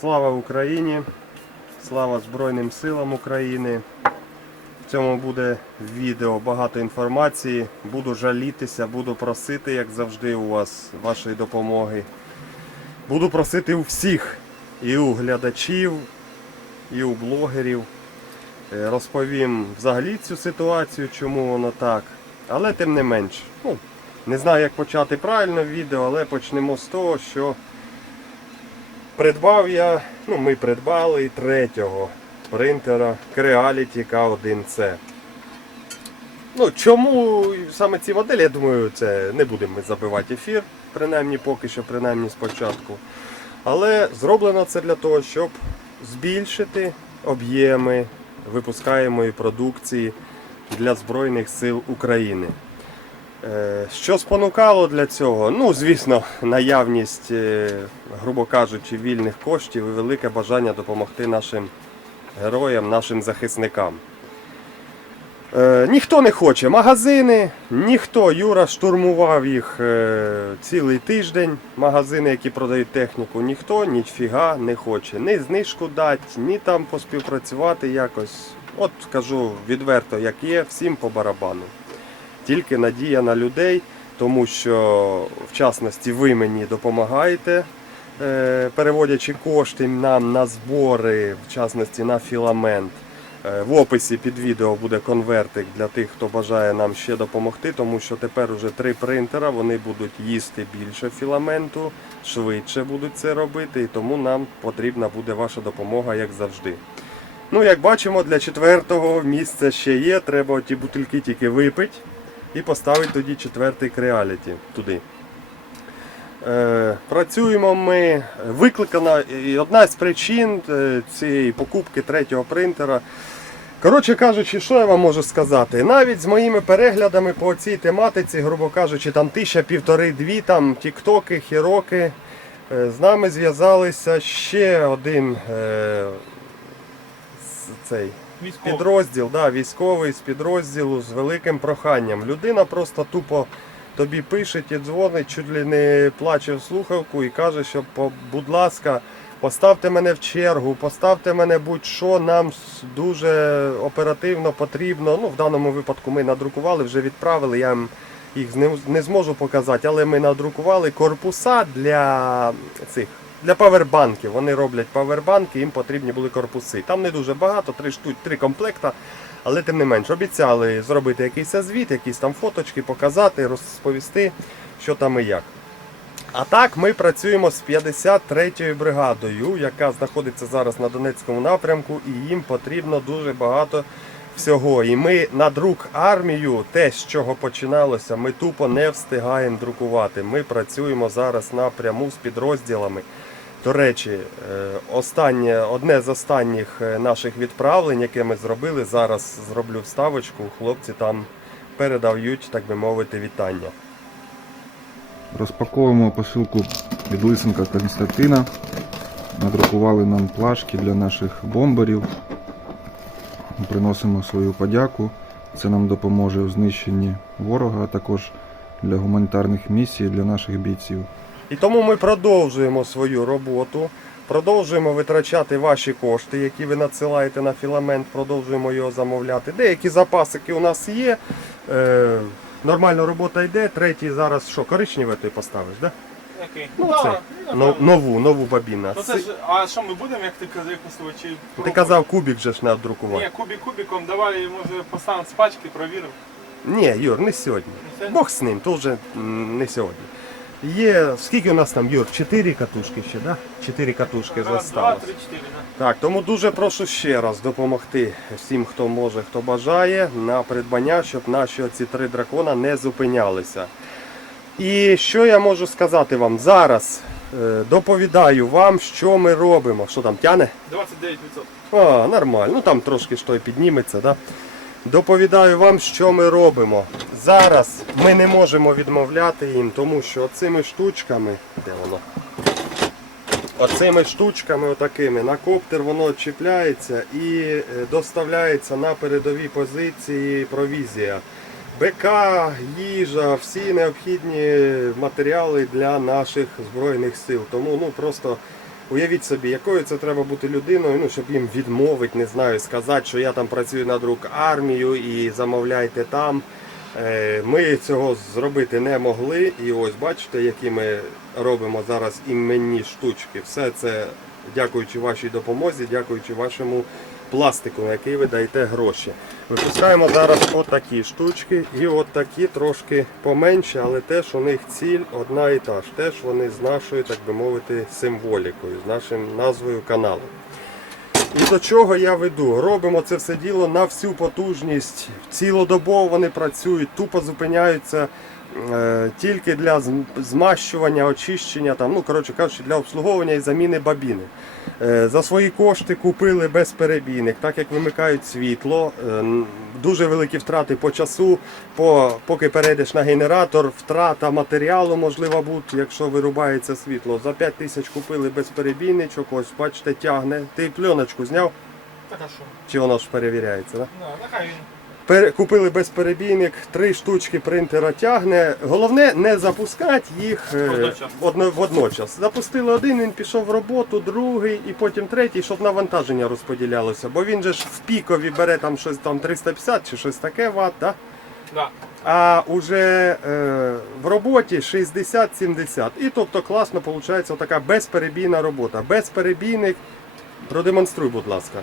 Слава Україні! Слава Збройним силам України! В цьому буде відео багато інформації. Буду жалітися, буду просити, як завжди, у вас вашої допомоги. Буду просити у всіх, і у глядачів, і у блогерів. Е, Розповім взагалі цю ситуацію, чому воно так. Але тим не менш. Ну, не знаю, як почати правильно відео, але почнемо з того, що придбав я, ну ми придбали третього принтера Creality K1C. Ну, чому саме ці моделі, я думаю, це не будемо ми забивати ефір, принаймні поки що, принаймні спочатку. Але зроблено це для того, щоб збільшити об'єми випускаємої продукції для Збройних сил України. Е, Що спонукало для цього? Ну, звісно, наявність, е, грубо кажучи, вільних коштів і велике бажання допомогти нашим героям, нашим захисникам. Е, ніхто не хоче магазини, ніхто. Юра штурмував їх е, цілий тиждень, магазини, які продають техніку, ніхто ніфіга не хоче. Ні знижку дати, ні там поспівпрацювати якось. От кажу відверто, як є, всім по барабану. Тільки надія на людей, тому що в частності ви мені допомагаєте, е, переводячи кошти нам на збори, в частності на філамент. Е, В описі під відео буде конвертик для тих, хто бажає нам ще допомогти, тому що тепер уже три принтера, вони будуть їсти більше філаменту, швидше будуть це робити, і тому нам потрібна буде ваша допомога, як завжди. Ну, як бачимо, для четвертого місця ще є. Треба ті бутильки тільки випити і поставити тоді четвертий креаліті туди. Е, працюємо ми. Викликана і одна з причин е, цієї покупки третього принтера. Коротше кажучи, що я вам можу сказати? Навіть з моїми переглядами по цій тематиці, грубо кажучи, там тисяча, півтори-дві, там тіктоки, хіроки. е, З нами зв'язалися ще один цей Військовий. підрозділ, да, військовий з підрозділу з великим проханням. Людина просто тупо тобі пише і дзвонить, чуть ли не плаче в слухавку і каже, що будь ласка, поставте мене в чергу, поставте мене будь-що, нам дуже оперативно потрібно. Ну, в даному випадку ми надрукували, вже відправили. Я їм їх не, не зможу показати, але ми надрукували корпуса для цих. Для павербанків. Вони роблять павербанки, їм потрібні були корпуси. Там не дуже багато, три штук, три комплекта. Але тим не менш, обіцяли зробити якийсь звіт, якісь там фоточки, показати, розповісти, що там і як. А так ми працюємо з 53-ю бригадою, яка знаходиться зараз на Донецькому напрямку, і їм потрібно дуже багато всього. І ми на друк армію, те, з чого починалося, ми тупо не встигаємо друкувати. Ми працюємо зараз напряму з підрозділами. До речі, е, останнє, одне з останніх е, наших відправлень, яке ми зробили, зараз зроблю вставочку. Хлопці там передають, так би мовити, вітання. Розпаковуємо посилку від Лисенка Константина. Надрукували нам плашки для наших бомберів. Приносимо свою подяку. Це нам допоможе у знищенні ворога, а також для гуманітарних місій для наших бійців. І тому ми продовжуємо свою роботу, продовжуємо витрачати ваші кошти, які ви надсилаєте на філамент, продовжуємо його замовляти. Деякі запасики у нас є. Е, нормально робота йде. Третій зараз що, коричневий ти поставиш, да? Який? Ну, Да, це, ну, но- нову, нову бабіна. Ну, це ж, а що ми будемо, як ти казав, якось чи Ти казав, кубик же ж не друкувати. Ні, кубик кубиком, давай, може, поставимо з пачки, провіримо. Ні, Юр, не сьогодні. Не сьогодні? Бог з ним, то вже м, не сьогодні. Є, скільки у нас там, Юр? Чотири катушки ще, да? Чотири катушки Раз, два, залишилось. три, чотири, да. Так, тому дуже прошу ще раз допомогти всім, хто може, хто бажає, на придбання, щоб наші оці три дракона не зупинялися. І що я можу сказати вам зараз? Е, Доповідаю вам, що ми робимо. Що там тяне? 29%. А, нормально. Ну там трошки що й підніметься, да? Доповідаю вам, що ми робимо. Зараз ми не можемо відмовляти їм, тому що оцими штучками. Де воно? Оцими штучками отакими на коптер воно чіпляється і е, доставляється на передові позиції провізія. БК, їжа, всі необхідні матеріали для наших Збройних сил. Тому ну, просто Уявіть собі, якою це треба бути людиною, ну, щоб їм відмовити, не знаю, сказати, що я там працюю на друк армію і замовляйте там. Е, Ми цього зробити не могли. І ось бачите, які ми робимо зараз іменні штучки. Все це дякуючи вашій допомозі, дякуючи вашому пластику, на який ви даєте гроші. Випускаємо зараз отакі штучки і отакі трошки поменше, але теж у них ціль одна і та ж. Теж вони з нашою, так би мовити, символікою, з нашим назвою каналу. І до чого я веду? Робимо це все діло на всю потужність. Цілодобово вони працюють, тупо зупиняються е, тільки для змащування, очищення, там, ну, коротше кажучи, для обслуговування і заміни бабіни. Е, за свої кошти купили безперебійник, так як вимикають світло. е, Дуже великі втрати по часу, по, поки перейдеш на генератор, втрата матеріалу можлива бути, якщо вирубається світло. За 5 тисяч купили безперебійничок, ось бачите, тягне. Ти пленочку зняв, Так а що? чи воно ж перевіряється? Да? Да, нехай він. Купили безперебійник, три штучки принтера тягне. Головне не запускати їх е, Водночас. водночас. Запустили один, він пішов в роботу, другий і потім третій, щоб навантаження розподілялося. Бо він же ж в пікові бере там щось там 350 чи щось таке ватт, да? Да. а уже е, в роботі 60-70. І тобто класно виходить така безперебійна робота. Безперебійник, продемонструй, будь ласка.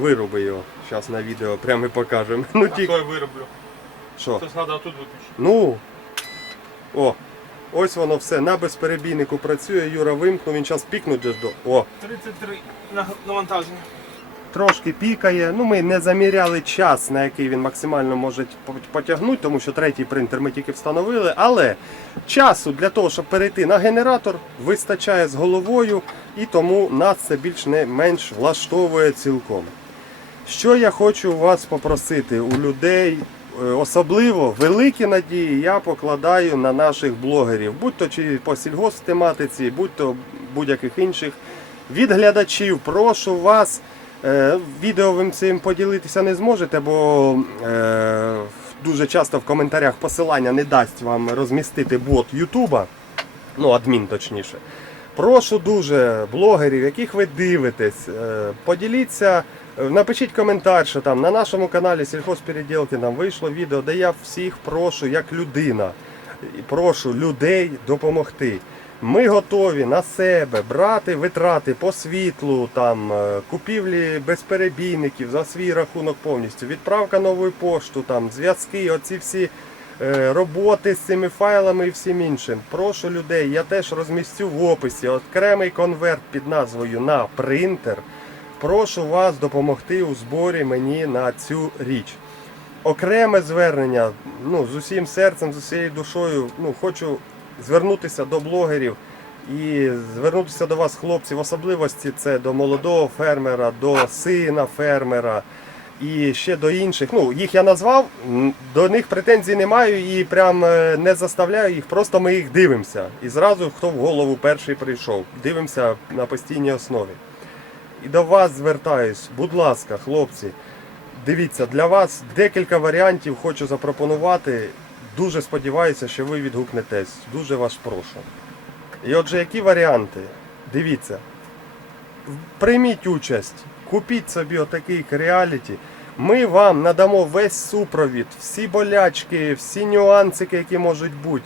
Вируби його. Зараз на відео прямо і покажемо. Ну, ті... я вироблю. Що? Тобто треба тут виключити. Ну. О, ось воно все. На безперебійнику працює. Юра вимкнув, він зараз пікнуть ж до. О, 33 на навантаження. трошки пікає. Ну, ми не заміряли час, на який він максимально може потягнути, тому що третій принтер ми тільки встановили. Але часу для того, щоб перейти на генератор, вистачає з головою, і тому нас це більш не менш влаштовує цілком. Що я хочу вас попросити у людей, е, особливо великі надії я покладаю на наших блогерів, будь то чи по сільгосптематиці, будь то будь-яких інших. Від глядачів прошу вас. е, Відео ви цим поділитися не зможете, бо е, дуже часто в коментарях посилання не дасть вам розмістити бот Ютуба, ну адмін точніше. Прошу дуже блогерів, яких ви дивитесь, е, поділіться, напишіть коментар, що там на нашому каналі Сільхозпереділки нам вийшло відео, де я всіх прошу як людина. Прошу людей допомогти. Ми готові на себе брати витрати по світлу, там, е, купівлі безперебійників за свій рахунок повністю, відправка нової пошту, там, зв'язки, оці всі е, роботи з цими файлами і всім іншим. Прошу людей, я теж розмістю в описі окремий конверт під назвою на принтер. Прошу вас допомогти у зборі мені на цю річ. Окреме звернення, ну, з усім серцем, з усією душою, ну, хочу звернутися до блогерів і звернутися до вас, хлопці, в особливості це до молодого фермера, до сина фермера і ще до інших. Ну, їх я назвав, до них претензій не маю і прям е, не заставляю їх, просто ми їх дивимося. І зразу хто в голову перший прийшов. Дивимося на постійній основі. І до вас звертаюсь, будь ласка, хлопці, дивіться, для вас декілька варіантів хочу запропонувати. Дуже сподіваюся, що ви відгукнетесь. Дуже вас прошу. І отже, які варіанти? Дивіться. Прийміть участь, купіть собі отакий реаліті. Ми вам надамо весь супровід, всі болячки, всі нюансики, які можуть бути.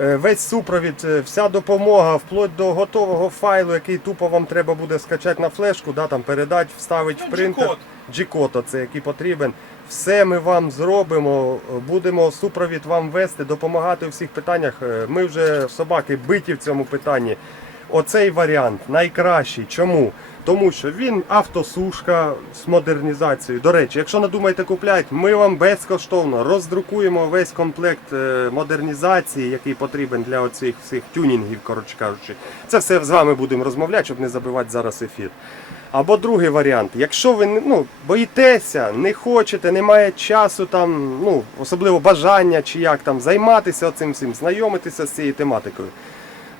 Е, Весь супровід, е, вся допомога, вплоть до готового файлу, який тупо вам треба буде скачати на флешку, да, там передати, вставити Ну, в принтер. G-код, це який потрібен. Все ми вам зробимо, будемо супровід вам вести, допомагати у всіх питаннях. Е, Ми вже собаки биті в цьому питанні. Оцей варіант найкращий. Чому? Тому що він автосушка з модернізацією. До речі, якщо надумаєте купляти, ми вам безкоштовно роздрукуємо весь комплект е, модернізації, який потрібен для оцих всіх тюнінгів, коротше кажучи. Це все з вами будемо розмовляти, щоб не забивати зараз ефір. Або другий варіант, якщо ви ну, боїтеся, не хочете, немає часу, там, ну, особливо бажання чи як там займатися цим всім, знайомитися з цією тематикою.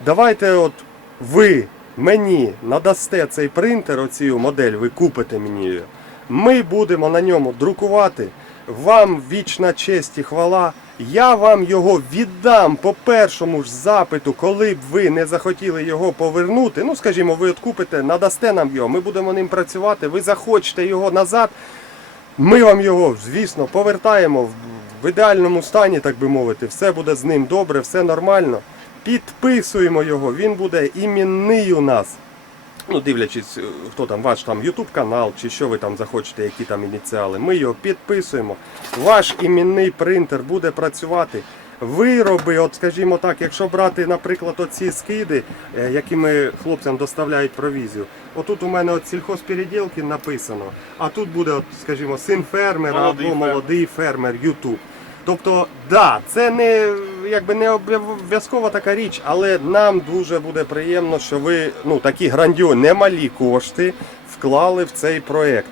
Давайте от ви мені надасте цей принтер, оцю модель, ви купите мені її. Ми будемо на ньому друкувати. Вам вічна честь і хвала. Я вам його віддам по першому ж запиту, коли б ви не захотіли його повернути. Ну, скажімо, ви откупите, надасте нам його, ми будемо ним працювати, ви захочете його назад. Ми вам його, звісно, повертаємо в- ідеальному стані, так би мовити. Все буде з ним добре, все нормально. Підписуємо його, він буде іменний у нас. Ну, дивлячись, е, хто там, ваш там YouTube канал, чи що ви там захочете, які там ініціали. Ми його підписуємо. Ваш іменний принтер буде працювати. Вироби, от скажімо так, якщо брати, наприклад, оці скиди, е, якими хлопцям доставляють провізію. Отут у мене от сільхозпереділки написано, а тут буде, от, скажімо, син фермера Молодий або фермер. молодий фермер YouTube. Тобто, да, це не якби не обов'язкова така річ, але нам дуже буде приємно, що ви ну такі грандіо, немалі кошти вклали в цей проект.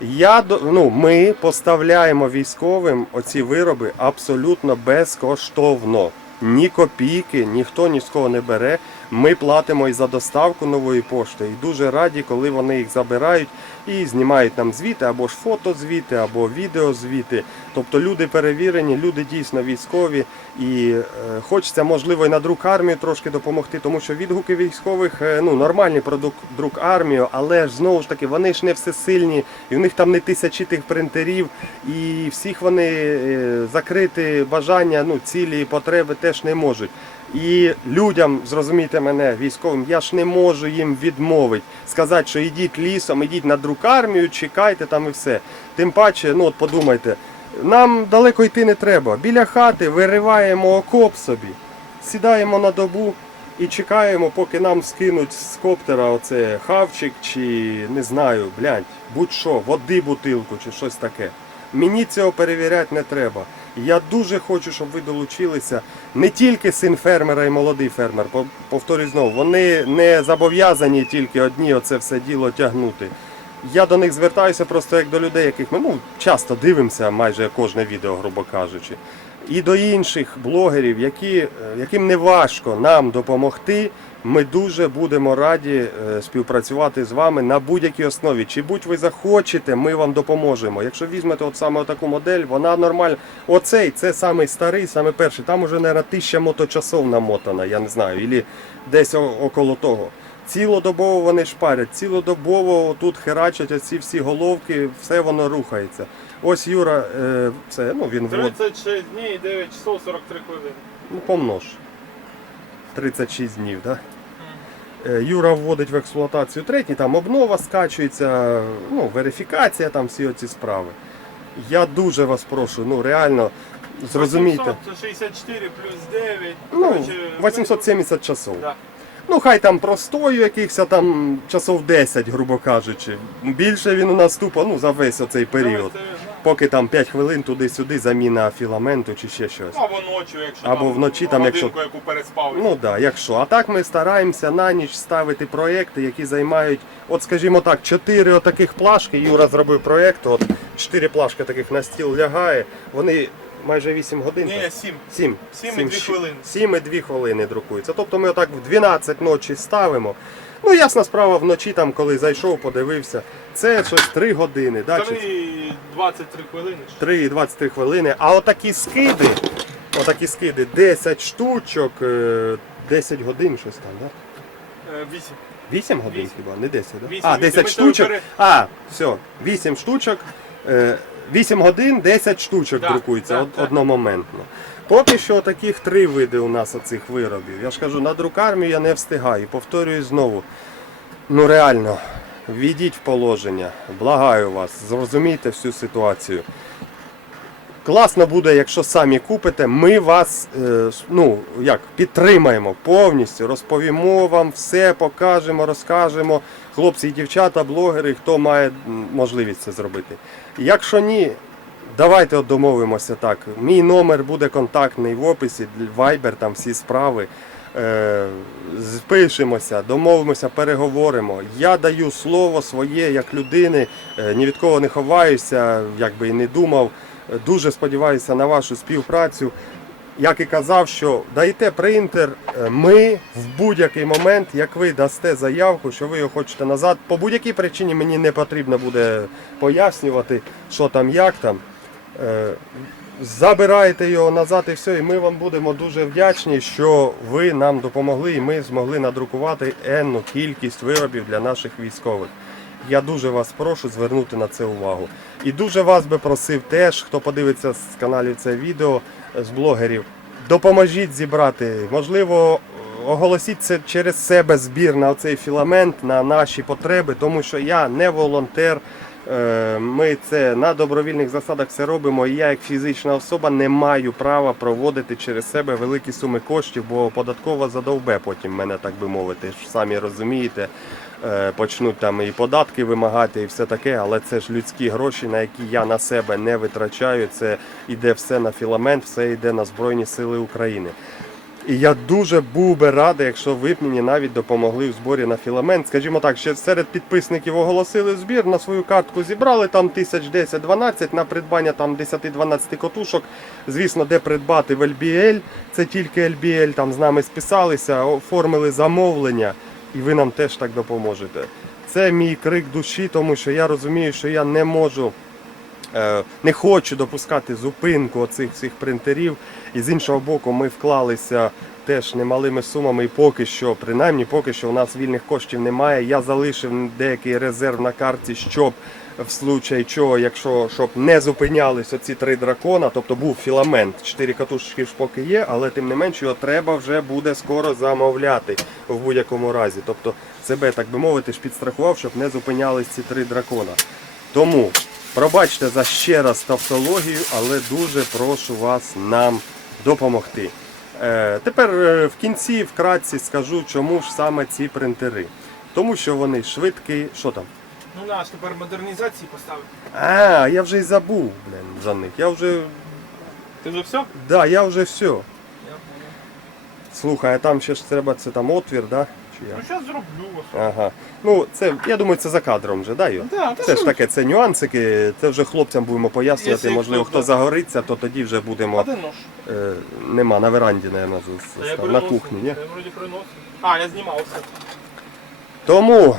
Я ну, ми поставляємо військовим оці вироби абсолютно безкоштовно. Ні копійки, ніхто ні з кого не бере. Ми платимо і за доставку нової пошти. І дуже раді, коли вони їх забирають і знімають нам звіти, або ж фотозвіти, або відеозвіти. Тобто люди перевірені, люди дійсно військові. І е, хочеться, можливо, і на друк армію трошки допомогти, тому що відгуки військових е, ну, нормальні про друк, армію, але ж знову ж таки вони ж не всесильні, і в них там не тисячі тих принтерів, і всіх вони е, закрити бажання, ну, цілі і потреби теж не можуть. І людям, зрозумійте мене, військовим, я ж не можу їм відмовити, сказати, що йдіть лісом, йдіть на друк армію, чекайте там і все. Тим паче, ну от подумайте, нам далеко йти не треба. Біля хати вириваємо окоп собі, сідаємо на добу і чекаємо, поки нам скинуть з коптера оце хавчик чи не знаю, блядь, будь-що, води бутилку чи щось таке. Мені цього перевіряти не треба. Я дуже хочу, щоб ви долучилися не тільки син фермера і молодий фермер. по- Повторюю знову, вони не зобов'язані тільки одні оце все діло тягнути. Я до них звертаюся просто як до людей, яких ми ну, часто дивимося, майже кожне відео, грубо кажучи. І до інших блогерів, які, е, яким не важко нам допомогти. Ми дуже будемо раді е, співпрацювати з вами на будь-якій основі. Чи будь ви захочете, ми вам допоможемо. Якщо візьмете от саме таку модель, вона нормальна. Оцей це самий старий, саме перший. Там уже, мабуть, тисяча моточасов намотана, я не знаю, або десь около того. Цілодобово вони шпарять, цілодобово тут херачать оці всі головки, все воно рухається. Ось Юра, е, це ну він ввод- 36 днів, і 9 часов 43 хвилини. Ну, помнож. 36 днів, так? Да? Е, Юра вводить в експлуатацію третій, там обнова скачується, ну, верифікація, там всі оці справи. Я дуже вас прошу, ну реально, зрозумійте. 864 плюс 9. Ну, коротше, 870 часов. Да. Ну, хай там простою якихось там часов 10, грубо кажучи. Більше він у нас тупо, ну, за весь оцей період. Це, Поки там 5 хвилин туди-сюди заміна філаменту чи ще щось. Або ночі, якщо Або там, вночі, там, годинку, якщо- яку переспав. Ну так, да, якщо. А так ми стараємося на ніч ставити проекти, які займають, от скажімо так, чотири отаких плашки. Юра зробив проєкт, от чотири плашки таких на стіл лягає. Вони майже 8 годин. Ні, так? 7. Сім. Сім і дві щ- хвилини. Сім і дві хвилини друкується. Тобто ми отак в 12 ночі ставимо. Ну, ясна справа, вночі, там, коли зайшов, подивився. Це щось 3 години. Да, чи 23 хвилини. 3 і 23 хвилини. А отакі скиди, отакі скиди, 10 штучок, е, 10 годин щось там, так? Да? 8. 8 годин Вісім. хіба? Не 10, так? Вісім, А, вісім. 10 Ми штучок. тебе А, все, 8 штучок. е, 8 годин, 10 штучок Да, друкується да, од- одномоментно. Поки що таких три види у нас оцих виробів. Я ж кажу, на друкармію я не встигаю. Повторюю знову. Ну реально, війдіть в положення. Благаю вас, зрозумійте всю ситуацію. Класно буде, якщо самі купите, ми вас е, ну, як, підтримаємо повністю, розповімо вам все, покажемо, розкажемо. Хлопці і дівчата, блогери, хто має можливість це зробити. Якщо ні, давайте домовимося так. Мій номер буде контактний в описі, Viber, там всі справи. Е, Спишемося, домовимося, переговоримо. Я даю слово своє як людини, е, ні від кого не ховаюся, як би і не думав. Е, Дуже сподіваюся на вашу співпрацю. Як і казав, що даєте принтер, е, ми в будь-який момент, як ви дасте заявку, що ви його хочете назад, по будь-якій причині мені не потрібно буде пояснювати, що там, як там. Е, забираєте його назад і все, і ми вам будемо дуже вдячні, що ви нам допомогли і ми змогли надрукувати енну кількість виробів для наших військових. Я дуже вас прошу звернути на це увагу. І дуже вас би просив теж, хто подивиться з каналів це відео з блогерів, допоможіть зібрати. Можливо, оголосіть це через себе збір на цей філамент, на наші потреби, тому що я не волонтер. Е, Ми це на добровільних засадах все робимо. І я, як фізична особа, не маю права проводити через себе великі суми коштів, бо податкова задовбе потім мене, так би мовити. Самі розумієте, почнуть там і податки вимагати, і все таке, але це ж людські гроші, на які я на себе не витрачаю. Це йде все на філамент, все йде на Збройні Сили України. І я дуже був би радий, якщо ви б мені навіть допомогли в зборі на філамент. Скажімо так, ще серед підписників оголосили збір, на свою картку зібрали там тисяч 10-12 на придбання там 10-12 котушок. Звісно, де придбати в LBL, це тільки LBL, там з нами списалися, оформили замовлення, і ви нам теж так допоможете. Це мій крик душі, тому що я розумію, що я не можу Е, не хочу допускати зупинку оцих всіх принтерів. І з іншого боку, ми вклалися теж немалими сумами, і поки що, принаймні, поки що у нас вільних коштів немає. Я залишив деякий резерв на карті, щоб в случай чого, якщо щоб не зупинялись оці три дракона, тобто був філамент, чотири катушки ж поки є, але тим не менш його треба вже буде скоро замовляти в будь-якому разі. Тобто себе, так би мовити, ж підстрахував, щоб не зупинялись ці три дракона. Тому пробачте за ще раз тавтологію, але дуже прошу вас нам допомогти. Е, тепер е, в кінці вкратці скажу, чому ж саме ці принтери. Тому що вони швидкі. Що там? Ну наш тепер модернізації поставити. А, я вже й забув, блін, за них. Я вже. Ти вже все? Да, я вже все. Слухай, а там ще ж треба це там отвір, да? Чи Ну зараз зроблю. ось. Ага. Ну, це, я думаю, це за кадром вже, да, Юр? Да, та Це ж що? таке, це нюансики, це вже хлопцям будемо пояснювати. Якщо Можливо, хто, хто да. загориться, то тоді вже будемо. А де нож? Е, нема на веранді, Та я на приносив. кухні, ні? Я вроді приносив. А, я знімав все. Тому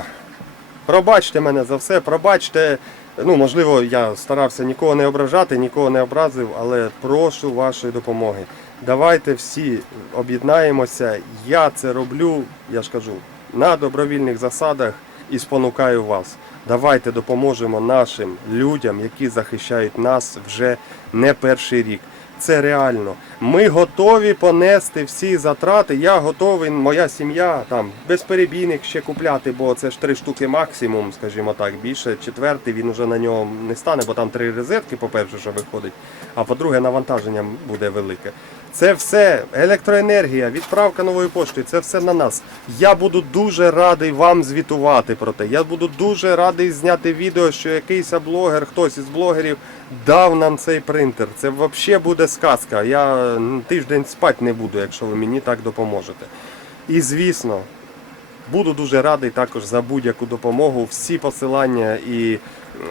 пробачте мене за все, пробачте. Ну, можливо, я старався нікого не ображати, нікого не образив, але прошу вашої допомоги. Давайте всі об'єднаємося. Я це роблю, я ж кажу, на добровільних засадах і спонукаю вас. Давайте допоможемо нашим людям, які захищають нас вже не перший рік. Це реально. Ми готові понести всі затрати. Я готовий, моя сім'я там безперебійник ще купляти, бо це ж три штуки максимум, скажімо так. Більше четвертий він уже на нього не стане, бо там три розетки, по-перше, що виходить. А по-друге, навантаження буде велике. Це все електроенергія, відправка нової пошти, це все на нас. Я буду дуже радий вам звітувати про те. Я буду дуже радий зняти відео, що якийсь блогер, хтось із блогерів дав нам цей принтер. Це взагалі буде сказка. Я тиждень спати не буду, якщо ви мені так допоможете. І звісно, буду дуже радий також за будь-яку допомогу. Всі посилання і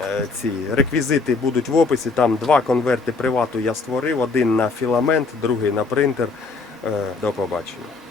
е, ці реквізити будуть в описі. Там два конверти привату я створив: один на філамент, другий на принтер. Е, До побачення.